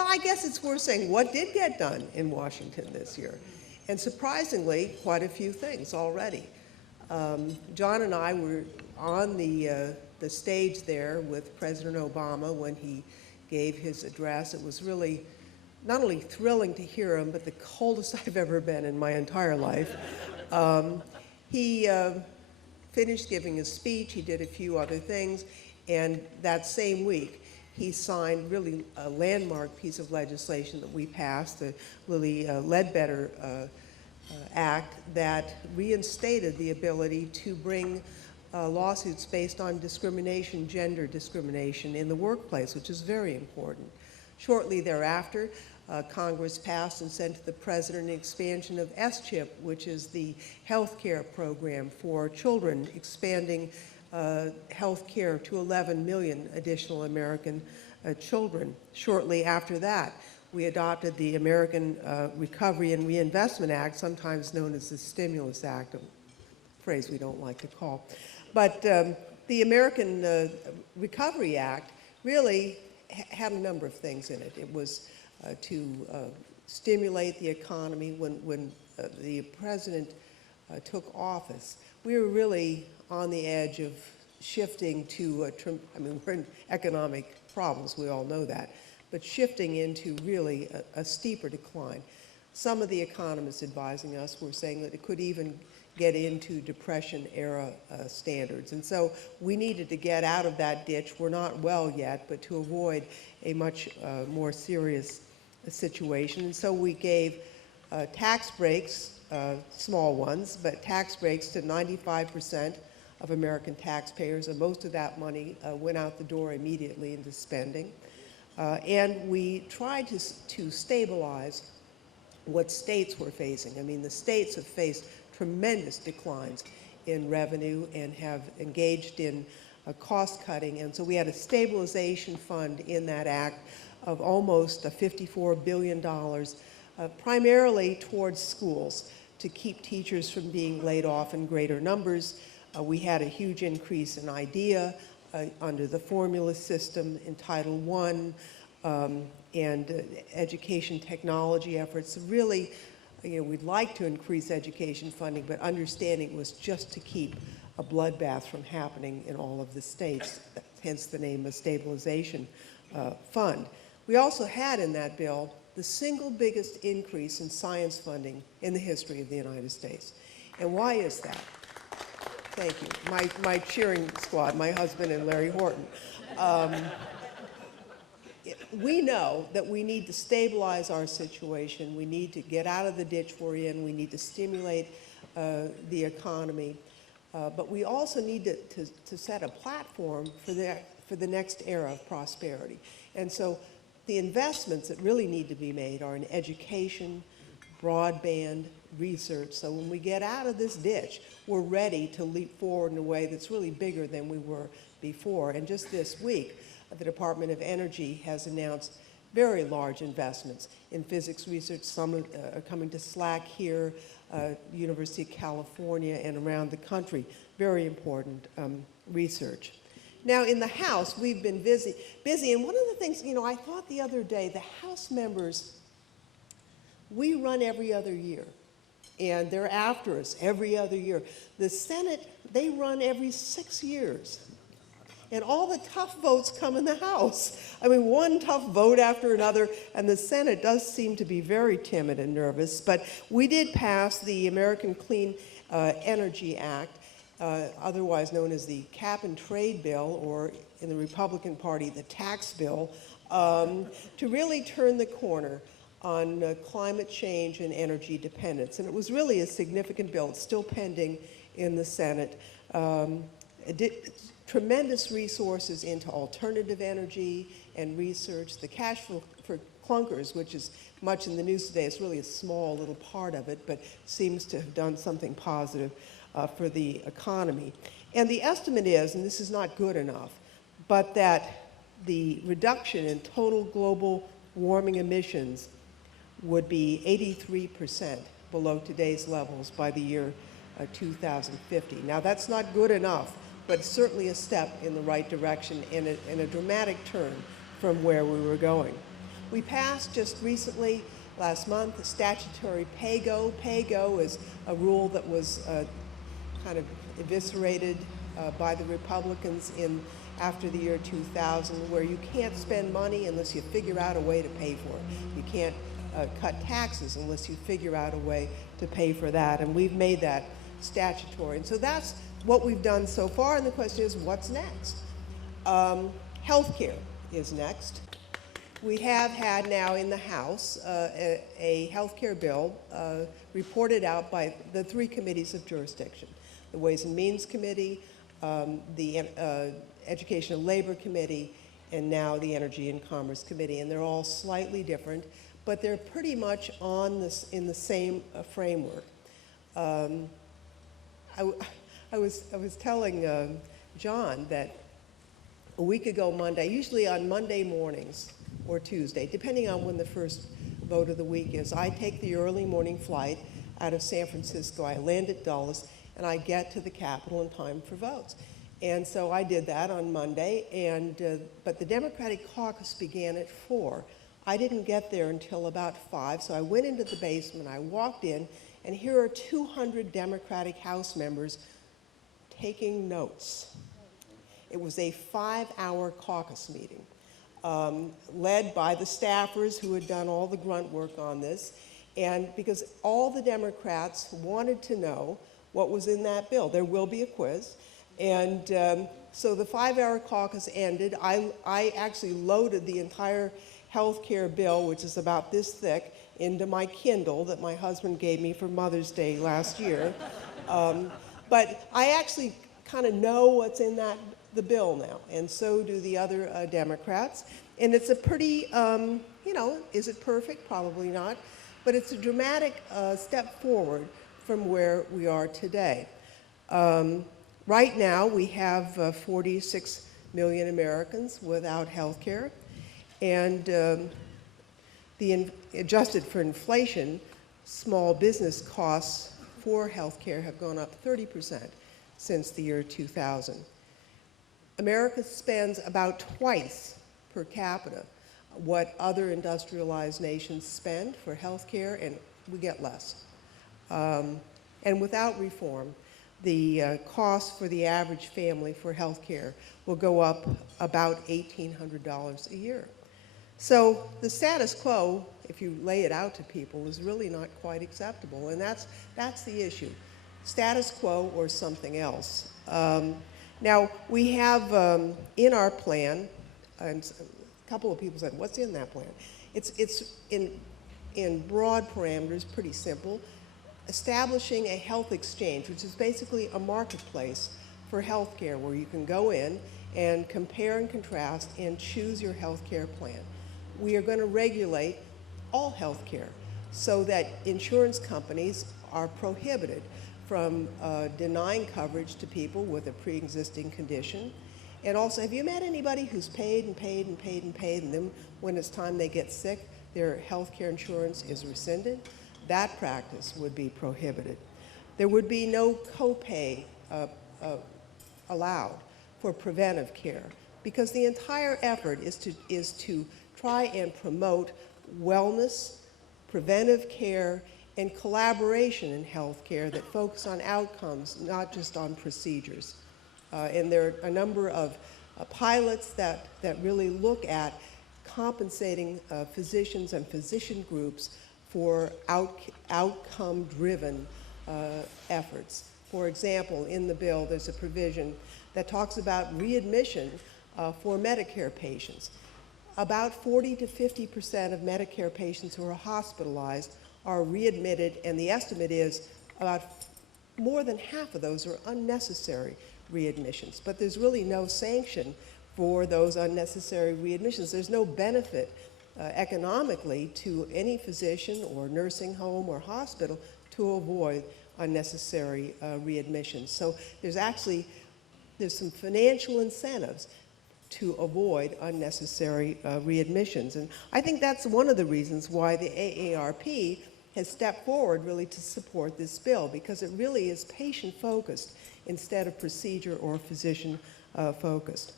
Well, I guess it's worth saying what did get done in Washington this year. And surprisingly, quite a few things already. John and I were on the stage there with President Obama when he gave his address. It was really not only thrilling to hear him, but the coldest I've ever been in my entire life. He finished giving his speech, he did a few other things, and that same week, he signed really a landmark piece of legislation that we passed, the Lilly Ledbetter Act, that reinstated the ability to bring lawsuits based on discrimination, gender discrimination in the workplace, which is very important. Shortly thereafter, Congress passed and sent to the President an expansion of SCHIP, which is the health care program for children, expanding health care to 11 million additional American children. Shortly after that, we adopted the American Recovery and Reinvestment Act, sometimes known as the Stimulus Act, a phrase we don't like to call. But the American Recovery Act really had a number of things in it. It was to stimulate the economy. When the president took office, we were really on the edge of shifting to, we're in economic problems, we all know that, but shifting into really a steeper decline. Some of the economists advising us were saying that it could even get into Depression-era standards. And so we needed to get out of that ditch. We're not well yet, but to avoid a much more serious situation. And so we gave tax breaks, small ones, but tax breaks to 95% of American taxpayers, and most of that money went out the door immediately into spending. And we tried to stabilize what states were facing. I mean, the states have faced tremendous declines in revenue and have engaged in cost cutting. And so we had a stabilization fund in that act of almost $54 billion, primarily towards schools to keep teachers from being laid off in greater numbers. We had a huge increase in IDEA under the formula system in Title I, and education technology efforts. Really, we'd like to increase education funding, but understanding it was just to keep a bloodbath from happening in all of the states, hence the name of Stabilization Fund. We also had in that bill the single biggest increase in science funding in the history of the United States. And why is that? Thank you. My cheering squad, my husband and Larry Horton. We know that we need to stabilize our situation. We need to get out of the ditch we're in. We need to stimulate the economy. But we also need to set a platform for the next era of prosperity. And so the investments that really need to be made are in education, broadband, research. So when we get out of this ditch, we're ready to leap forward in a way that's really bigger than we were before. And just this week, the Department of Energy has announced very large investments in physics research. Some are coming to SLAC here, University of California, and around the country. Very important research. Now, in the House, we've been busy, and one of the things, I thought the other day, the House members, we run every other year, and they're after us every other year. The Senate, they run every 6 years. And all the tough votes come in the House. I mean, one tough vote after another, and the Senate does seem to be very timid and nervous. But we did pass the American Clean Energy Act, otherwise known as the Cap and Trade Bill, or in the Republican Party, the tax bill, to really turn the corner on climate change and energy dependence. And it was really a significant bill. It's still pending in the Senate. Tremendous resources into alternative energy and research. The cash for clunkers, which is much in the news today, is really a small little part of it, but seems to have done something positive for the economy. And the estimate is, and this is not good enough, but that the reduction in total global warming emissions would be 83% below today's levels by the year 2050. Now, that's not good enough, but certainly a step in the right direction and a dramatic turn from where we were going. We passed just recently, last month, statutory pay-go. Pay-go is a rule that was kind of eviscerated by the Republicans after the year 2000, where you can't spend money unless you figure out a way to pay for it. You can't cut taxes unless you figure out a way to pay for that, and we've made that statutory. And so that's what we've done so far, and the question is, what's next? Healthcare is next. We have had now in the House a healthcare bill reported out by the 3 committees of jurisdiction: the Ways and Means Committee, the Education and Labor Committee, and now the Energy and Commerce Committee. And they're all slightly different, but they're pretty much in the same framework. I was telling John that a week ago Monday, usually on Monday mornings or Tuesday, depending on when the first vote of the week is, I take the early morning flight out of San Francisco. I land at Dulles, and I get to the Capitol in time for votes. And so I did that on Monday, but the Democratic caucus began at 4. I didn't get there until about 5, so I went into the basement, I walked in, and here are 200 Democratic House members taking notes. It was a 5-hour caucus meeting, led by the staffers who had done all the grunt work on this, and because all the Democrats wanted to know what was in that bill. There will be a quiz, and so the 5-hour caucus ended. I actually loaded the entire health care bill, which is about this thick, into my Kindle that my husband gave me for Mother's Day last year. But I actually kind of know what's in the bill now, and so do the other Democrats. And it's a pretty, is it perfect? Probably not. But it's a dramatic step forward from where we are today. Right now, we have 46 million Americans without health care, and adjusted for inflation, small business costs for health care have gone up 30% since the year 2000. America spends about twice per capita what other industrialized nations spend for health care, and we get less. And without reform, the cost for the average family for health care will go up about $1,800 a year. So the status quo, if you lay it out to people, is really not quite acceptable, and that's the issue. Status quo or something else. Now, we have in our plan, and a couple of people said, what's in that plan? It's in broad parameters, pretty simple. Establishing a health exchange, which is basically a marketplace for health care where you can go in and compare and contrast and choose your health care plan. We are going to regulate all health care so that insurance companies are prohibited from denying coverage to people with a pre-existing condition. And also, have you met anybody who's paid and paid and paid and paid, and then when it's time they get sick, their health care insurance is rescinded? That practice would be prohibited. There would be no copay allowed for preventive care, because the entire effort is to try and promote wellness, preventive care, and collaboration in healthcare that focus on outcomes, not just on procedures. And there are a number of pilots that really look at compensating physicians and physician groups for outcome-driven efforts. For example, in the bill, there's a provision that talks about readmission for Medicare patients. About 40 to 50% of Medicare patients who are hospitalized are readmitted, and the estimate is about more than half of those are unnecessary readmissions. But there's really no sanction for those unnecessary readmissions. There's no benefit economically to any physician or nursing home or hospital to avoid unnecessary readmissions. So there's some financial incentives to avoid unnecessary readmissions. And I think that's one of the reasons why the AARP has stepped forward really to support this bill, because it really is patient-focused instead of procedure or physician-focused.